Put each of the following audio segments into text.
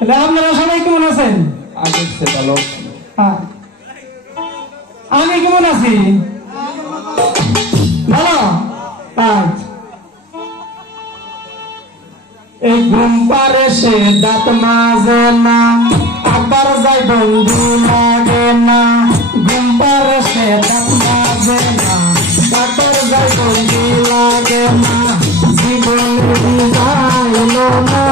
আপনারা সবাই কেমন আছেন? ভালো। আমি কেমন আছি? ভালো। এই ঘুম পারে সে দাঁত মাজে না, আবার যাই বন্ধু লাগে না। ঘুম পারে সে দাঁত মাজে না, আবার যাই বন্ধু লাগে না। জীবন বুঝাইল না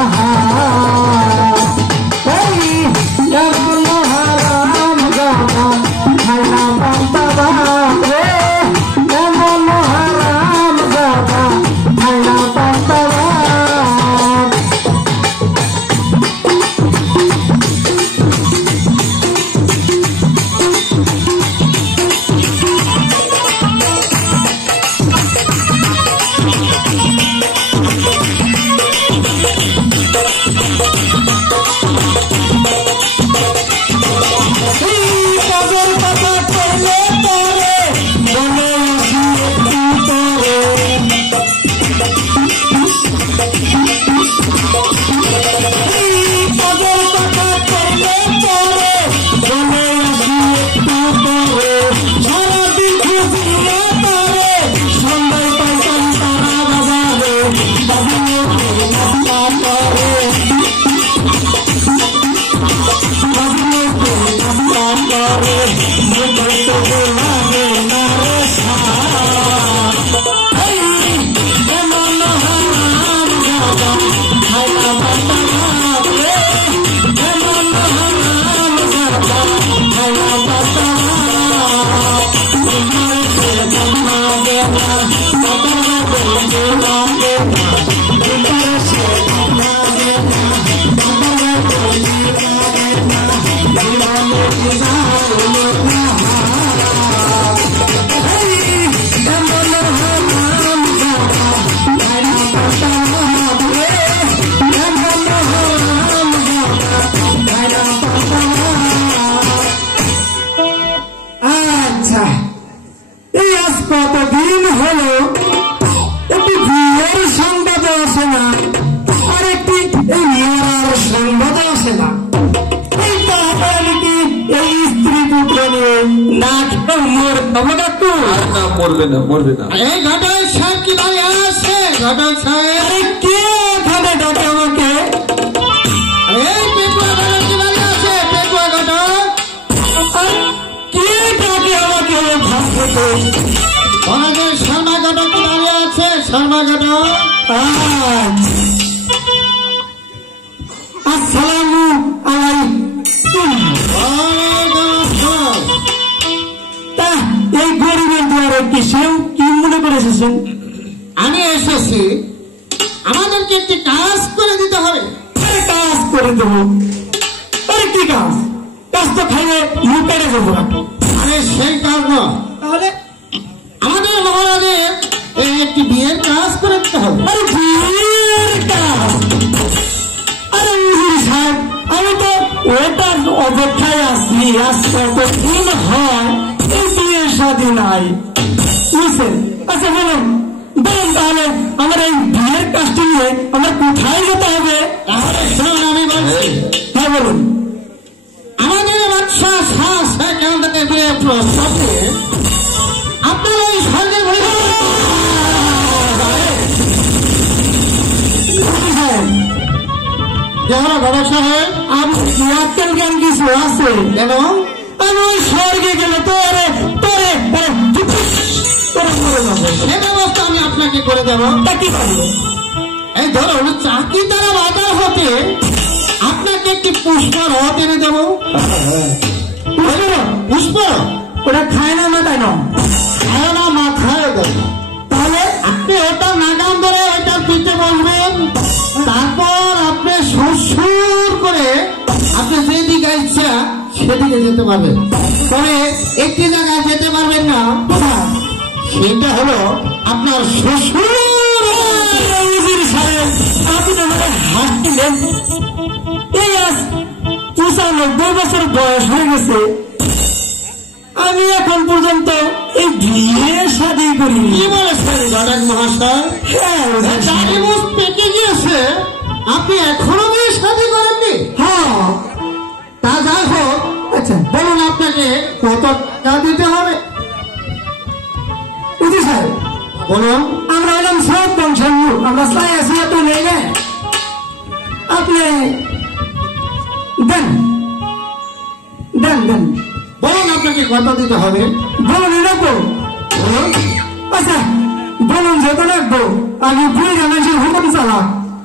হারাম গানা খাইনা পান্তা ভাত রে, এমন হারাম গানা খাইনা পান্তা ভাত। কতদিন হলো একটি বিয়ের সংবাদ আসে না, আর একটি এই মেয়ের সংবাদ আসে না। এই কি এই স্ত্রী পুত্র নিয়ে না মরবে না, মরবে না। এই ঘটক সাহেব কি দাঁড়িয়ে আছে? ঘটক সাহেব কে এখানে ডাকে আমাকে? এই পেটুয়া ঘটক কি দাঁড়িয়ে আছে? পেটুয়া ঘটক কে ডাকে আমাকে? ভাবতে অনেকের শর্মা ঘটক কি দাঁড়িয়ে আছে? শর্মা ঘটক আসসালামু আলাইকুম। এই গরিবের দুয়ারে কি সেও কি মনে করে এসেছেন? আমি এসেছি আমাদেরকে একটি কাজ করে দিতে হবে। কাজ করে দেব? আরে কি কাজ? কাজ তো খাইলে মুখ পেটে যাবো। আরে সেই কাজ না, তাহলে আমাদের মহারাজের এই একটি বিয়ের কাজ করে দিতে হবে। আরে বিয়ের কাজ? আরে সাহেব আমি তো ওটার অপেক্ষায় আছি। আজ কতদিন হয় এই বিয়ের শাদী নাই, বুঝছেন? আচ্ছা বলুন বলুন তাহলে আমার এই বিয়ের কাজটি নিয়ে আমার কোথায় যেতে হবে? তাহলে শুনুন আমি বলছি। হ্যাঁ বলুন। আমাদের বাদশা শাহ কেমন থেকে বিয়ে প্রস্তাবে আপনার ওই স্বর্গের ঘটক সাহেব আপনার জ্ঞান কিছু আছে কেন? আমি ওই স্বর্গে গেলে তোরে তোরে সে ব্যবস্থা আমি আপনাকে করে দেব। তা কি করবো? এই ধরুন চাকরি দ্বারা বাজার হতে আপনাকে একটি পুষ্প রথ এনে দেবো। পুষ্প ওটা খায় না মাথায় না? খায় না মাথায় দেব। তাহলে আপনি ওটা নাগাম ধরে ওইটা পিঠে বসবেন, তারপর আপনি সুর করে আপনি যেদিকে ইচ্ছা সেদিকে যেতে পারবেন। তবে একটি জায়গায় যেতে পারবেন না, সেটা হলো আপনার শ্বশুর। আপনি হাত দিলেন, এই আজ 95 বছর বয়স হয়ে গেছে, আমি এখন পর্যন্ত এই বিয়ে শাদী করিনি। কি বলেছেন ঘটক মহাশয়? হ্যাঁ পেকে গিয়েছে, আপনি এখনো বিয়ে শাদী করেননি? হ্যাঁ যাই হোক, আচ্ছা বলুন আপনাকে কত টাকা দিতে হবে? উজি সাহেব, বলুন। আমরা এলাম সব বংশের লোক, আমরা চাই আছি এত নেই না, আপনি দেন দেন দেন, বলুন আপনাকে কত দিতে হবে? বলুন রাখবো। বলুন। আচ্ছা বলুন যেত রাখবো, আমি বুড়ি মানুষের হুকুম চালা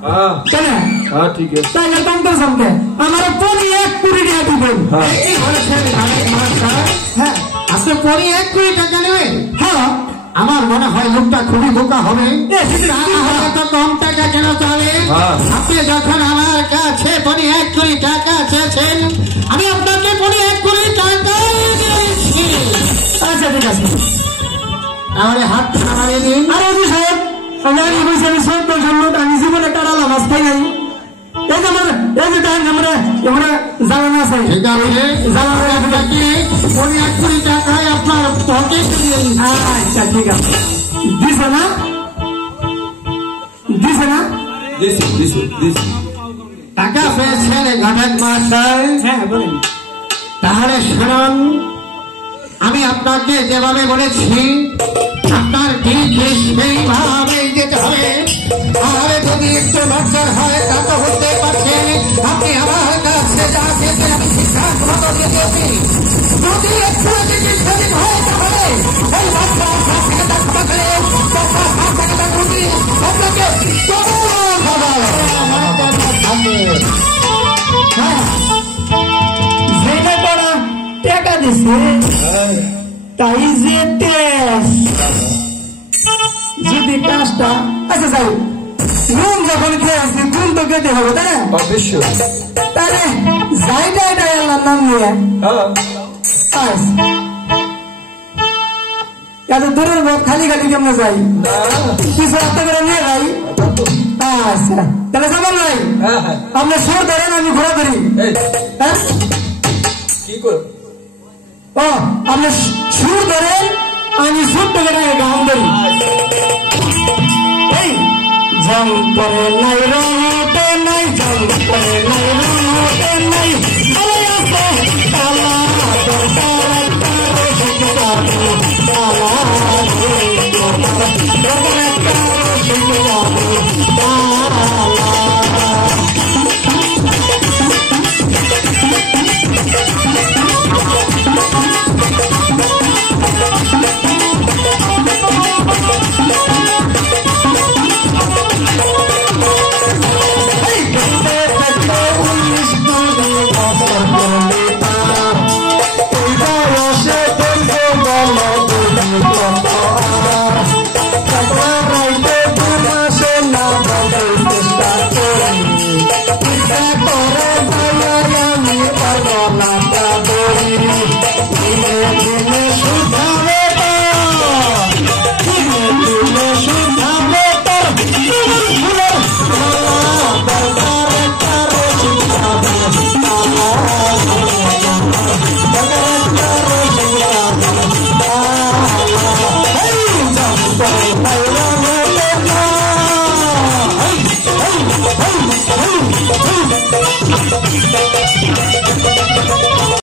हाँ কেন हाँ ठीक है তাইলে দাম তো সামনে আমার পরি 1 কোটি টাকা দিবেন। हाँ এই বলেছেন ঘাটের মাস্টার, হ্যাঁ আপনি পরে 1 কোটি টাকা নেবেন? হ্যাঁ আমার মনে হয় লোকটা খুবই বোকা হবে। সেটা কি হয়? এত কম টাকা কেন চলে? হ্যাঁ। আপনি যখন আমার কাছে পরে 1 কোটি টাকা চেয়েছেন, আমি আপনাকে পরে 1 কোটি টাকা দিয়েছি। আচ্ছা ঠিক আছে। তাহলে হাত নামারে দিন। আরে উজি সাহেব, আমি বলছি আমি সব বংশের লোক, আমি জীবনে টাড়ালা মাছ খাই নাই, এই যে আমার এই যে টাইম আমরা জ্বালানো আছে, ঠিক আছে, জ্বালানো আপনাকে পরে 1 কোটি টাকায় আপনার পকেটে দিয়ে দিন। আচ্ছা ঠিক আছে। দিছে না দিছে না? दिस টাকা পেয়েছেন ঘাটের মাস্টার? হ্যাঁ বলেন। তাহলে শুনুন, আমি আপনাকে যেভাবে বলেছি আপনার ঠিক সেইভাবেই যেতে হবে। আর যদি একটু নজর হয় তা তো হতে পারছেন, আপনি আমার কাছে যা চেয়েছেন আমি ঠিকঠাক মতো দিয়ে দিয়েছি। যদি একটু যদি সেদিন হয় তাহলে এই বাচ্চা আপনার থেকে তার ক্ষমা করে বাচ্চা আপনার থেকে তার রুটি আপনাকে কবুল হবে। হ্যাঁ যেটা করা টাকা দিছে তাই যে যদি কাজটা আচ্ছা যাই নুন যখন খেয়েছি নুন তো খেতে হবে তাই না? अवश्य তাহলে যাইটা এটা আল্লাহর নাম নিয়ে हाँ এত দূরের ভাব খালি খালি কেমন যাই কিছু হাতে করে নিয়ে যাই। আচ্ছা তাহলে যাবেন নাই हाँ हाँ আপনি সুর ধরেন আমি ঘোরা ধরি। হ্যাঁ की कर ও আপনি সুর ধরেন আমি সুর থেকে গান ধরি। এই জং পরে নাই রঙ